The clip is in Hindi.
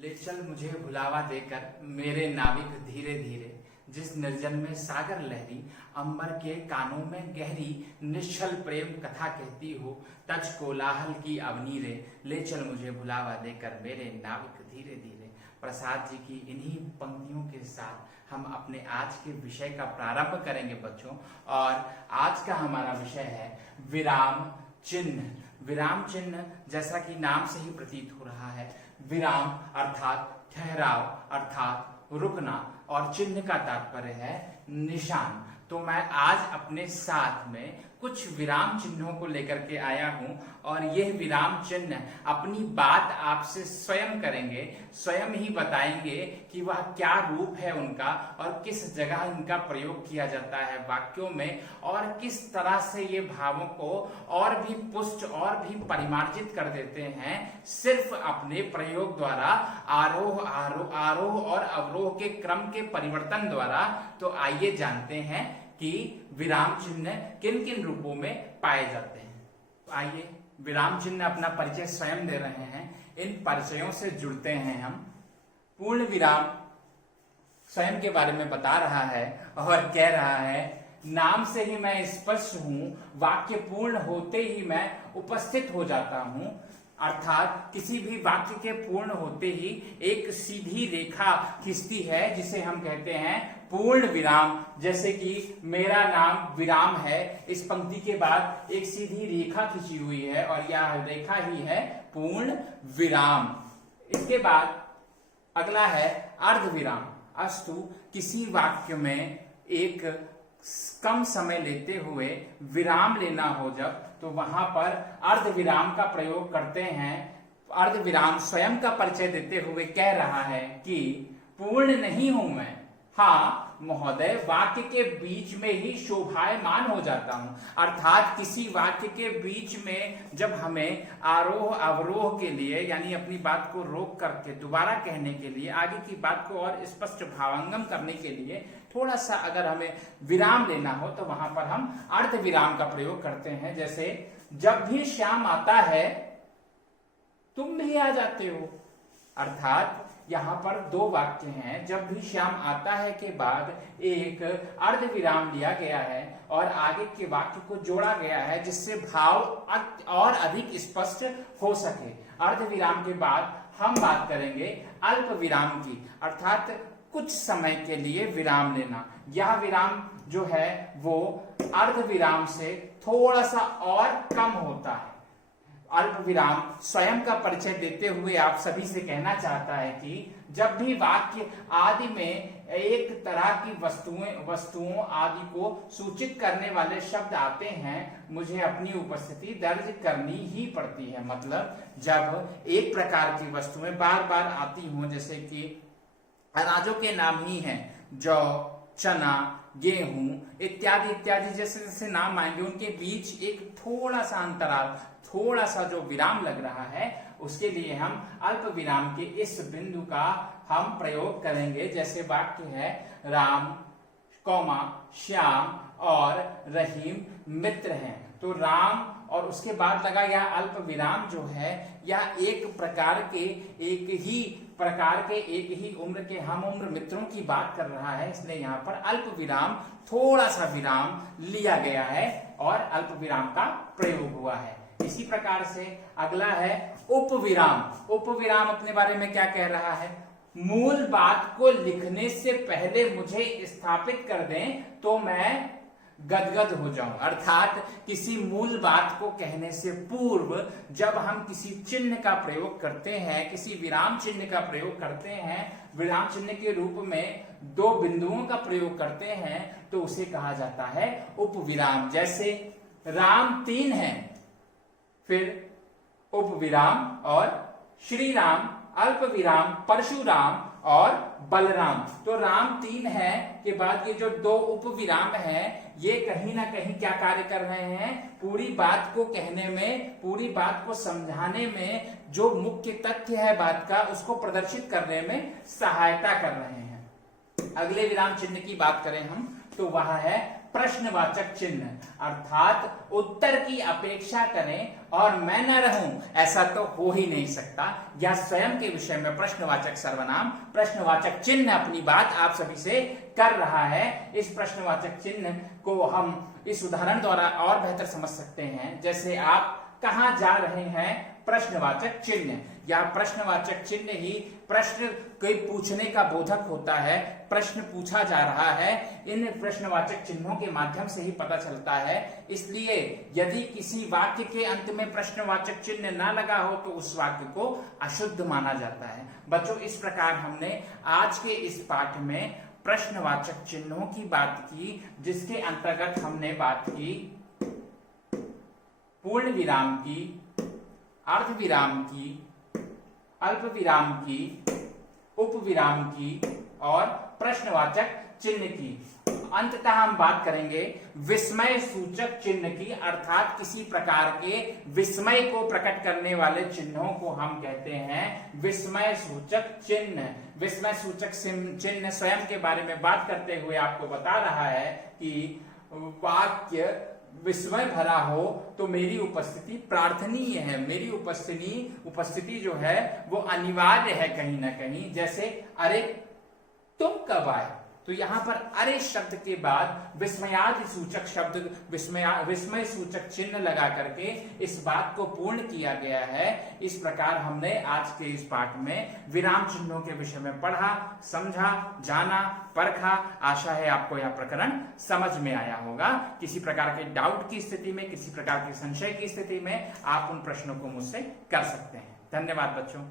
ले चल मुझे भुलावा देकर मेरे नाविक धीरे धीरे, जिस निर्जन में सागर लहरी, अंबर के कानों में गहरी, निश्चल प्रेम कथा कहती हो, तज कोलाहल की अवनी रे, ले चल मुझे भुलावा देकर मेरे नाविक धीरे धीरे। प्रसाद जी की इन्हीं पंक्तियों के साथ हम अपने आज के विषय का प्रारंभ करेंगे बच्चों। और आज का हमारा विषय है विराम चिन्ह। विराम चिन्ह जैसा कि नाम से ही प्रतीत हो रहा है, विराम अर्थात ठहराव, अर्थात रुकना, और चिन्ह का तात्पर्य है निशान। तो मैं आज अपने साथ में कुछ विराम चिन्हों को लेकर के आया हूं, और यह विराम चिन्ह अपनी बात आपसे स्वयं करेंगे, स्वयं ही बताएंगे कि वह क्या रूप है उनका और किस जगह इनका प्रयोग किया जाता है वाक्यों में, और किस तरह से ये भावों को और भी पुष्ट और भी परिमार्जित कर देते हैं सिर्फ अपने प्रयोग द्वारा, आरोह और अवरोह के क्रम के परिवर्तन द्वारा। तो आइए जानते हैं कि विराम चिन्ह किन किन रूपों में पाए जाते हैं। तो आइए विराम चिन्ह अपना परिचय स्वयं दे रहे हैं, इन परिचयों से जुड़ते हैं हम। पूर्ण विराम स्वयं के बारे में बता रहा है और कह रहा है, नाम से ही मैं स्पष्ट हूं, वाक्य पूर्ण होते ही मैं उपस्थित हो जाता हूं। अर्थात किसी भी वाक्य के पूर्ण होते ही एक सीधी रेखा खिंचती है, जिसे हम कहते हैं पूर्ण विराम। जैसे कि मेरा नाम विराम है, इस पंक्ति के बाद एक सीधी रेखा खिंची हुई है और यह रेखा ही है पूर्ण विराम। इसके बाद अगला है अर्ध विराम। अस्तु किसी वाक्य में एक कम समय लेते हुए विराम लेना हो जब, तो वहां पर अर्ध विराम का प्रयोग करते हैं। अर्ध विराम स्वयं का परिचय देते हुए कह रहा है कि पूर्ण नहीं हूं मैं, हाँ महोदय, वाक्य के बीच में ही शोभायमान हो जाता हूं। अर्थात किसी वाक्य के बीच में जब हमें आरोह अवरोह के लिए, यानी अपनी बात को रोक करके दोबारा कहने के लिए, आगे की बात को और स्पष्ट भावांगम करने के लिए थोड़ा सा अगर हमें विराम लेना हो, तो वहां पर हम अर्ध विराम का प्रयोग करते हैं। जैसे जब भी श्याम आता है तुम भी आ जाते हो। अर्थात यहाँ पर दो वाक्य हैं, जब भी श्याम आता है के बाद एक अर्ध विराम लिया गया है और आगे के वाक्य को जोड़ा गया है, जिससे भाव और अधिक स्पष्ट हो सके। अर्ध विराम के बाद हम बात करेंगे अल्प विराम की, अर्थात कुछ समय के लिए विराम लेना। यह विराम जो है वो अर्ध विराम से थोड़ा सा और कम होता है। अल्प विराम स्वयं का परिचय देते हुए आप सभी से कहना चाहता है कि जब भी वाक्य आदि में एक तरह की वस्तुओं आदि को सूचित करने वाले शब्द आते हैं, मुझे अपनी उपस्थिति दर्ज करनी ही पड़ती है। मतलब जब एक प्रकार की वस्तुएं बार बार आती हों, जैसे कि अनाजों के नाम ही हैं, जौ, चना, गेहूं इत्यादि इत्यादि, जैसे जैसे नाम आएंगे उनके बीच एक थोड़ा सा अंतराल, थोड़ा सा जो विराम लग रहा है, उसके लिए हम अल्प विराम के इस बिंदु का हम प्रयोग करेंगे। जैसे वाक्य है राम, कौमा, श्याम और रहीम मित्र हैं। तो राम और उसके बाद लगा यह अल्प विराम जो है, यह एक प्रकार के एक ही उम्र के हम उम्र मित्रों की बात कर रहा है, इसलिए यहाँ पर अल्प विराम, थोड़ा सा विराम लिया गया है और अल्प विराम का प्रयोग हुआ है। इसी प्रकार से अगला है उपविराम। उपविराम अपने बारे में क्या कह रहा है? मूल बात को लिखने से पहले मुझे स्थापित कर दें तो मैं गदगद हो जाऊं। अर्थात किसी मूल बात को कहने से पूर्व जब हम किसी चिन्ह का प्रयोग करते हैं, किसी विराम चिन्ह का प्रयोग करते हैं, विराम चिन्ह के रूप में दो बिंदुओं का प्रयोग करते हैं, तो उसे कहा जाता है उपविराम। जैसे राम 3 हैं, फिर उपविराम और श्री राम, अल्प विराम परशुराम और बलराम। तो राम 3 है के बाद ये जो दो उपविराम हैं, ये कहीं ना कहीं क्या कार्य कर रहे हैं? पूरी बात को कहने में, पूरी बात को समझाने में जो मुख्य तथ्य है बात का, उसको प्रदर्शित करने में सहायता कर रहे हैं। अगले विराम चिन्ह की बात करें हम, तो वह है प्रश्नवाचक चिन्ह, अर्थात उत्तर की अपेक्षा करें और मैं न रहूं, ऐसा तो हो ही नहीं सकता। या स्वयं के विषय में प्रश्नवाचक सर्वनाम, प्रश्नवाचक चिन्ह अपनी बात आप सभी से कर रहा है। इस प्रश्नवाचक चिन्ह को हम इस उदाहरण द्वारा और बेहतर समझ सकते हैं। जैसे आप कहां जा रहे हैं, प्रश्नवाचक चिन्ह, या प्रश्नवाचक चिन्ह ही प्रश्न कोई पूछने का बोधक होता है, प्रश्न पूछा जा रहा है, इन प्रश्नवाचक चिन्हों के माध्यम से ही पता चलता है। इसलिए यदि किसी वाक्य के अंत में प्रश्नवाचक चिन्ह ना लगा हो तो उस वाक्य को अशुद्ध माना जाता है। बच्चों, इस प्रकार हमने आज के इस पाठ में प्रश्नवाचक चिन्हों की बात की, जिसके अंतर्गत हमने बात की पूर्ण विराम की, अर्ध विराम की, अल्प विराम की, उप विराम की और प्रश्नवाचक चिन्ह की। अंततः हम बात करेंगे विस्मय सूचक चिन्ह की, अर्थात किसी प्रकार के विस्मय को प्रकट करने वाले चिन्हों को हम कहते हैं विस्मय सूचक चिन्ह। विस्मय सूचक चिन्ह स्वयं के बारे में बात करते हुए आपको बता रहा है कि वाक्य विस्मय भरा हो तो मेरी उपस्थिति प्रार्थनीय है, मेरी उपस्थिति जो है वो अनिवार्य है कहीं ना कहीं। जैसे अरे तुम कब आए, तो यहां पर अरे शब्द के बाद विस्मयादि सूचक शब्द विस्मय सूचक चिन्ह लगा करके इस बात को पूर्ण किया गया है। इस प्रकार हमने आज के इस पाठ में विराम चिन्हों के विषय में पढ़ा, समझा, जाना, परखा। आशा है आपको यह प्रकरण समझ में आया होगा। किसी प्रकार के डाउट की स्थिति में, किसी प्रकार के संशय की स्थिति में आप उन प्रश्नों को मुझसे कर सकते हैं। धन्यवाद बच्चों।